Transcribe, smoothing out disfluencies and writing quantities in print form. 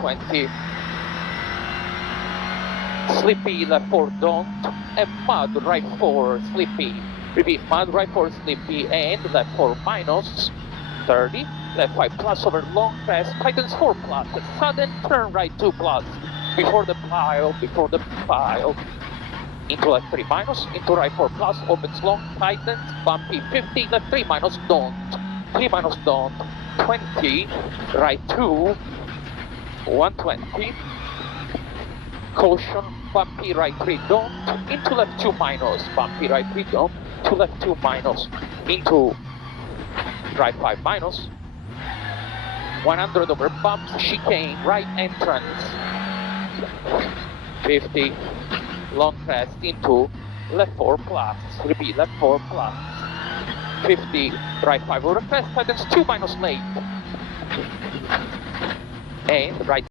20. Slippy left 4 don't, and mud right 4 slippy. Repeat, mud right 4 slippy and left 4 minus 30. Left 5 plus over long crest, tightens 4 plus, a sudden turn right 2 plus. Before the pile, into left 3 minus, into right 4 plus, opens long, tightens, bumpy 50, left 3 minus don't. 3 minus don't, 20, right 2, 120. Caution, bumpy right 3 don't, into left 2 minus, bumpy right 3 don't, to left 2 minus, into right 5 minus, 100 over bumps, chicane, right entrance, 50, long crest into left 4 plus, repeat, left 4 plus, 50, right 5 over crest, tightens 2 minus late, and right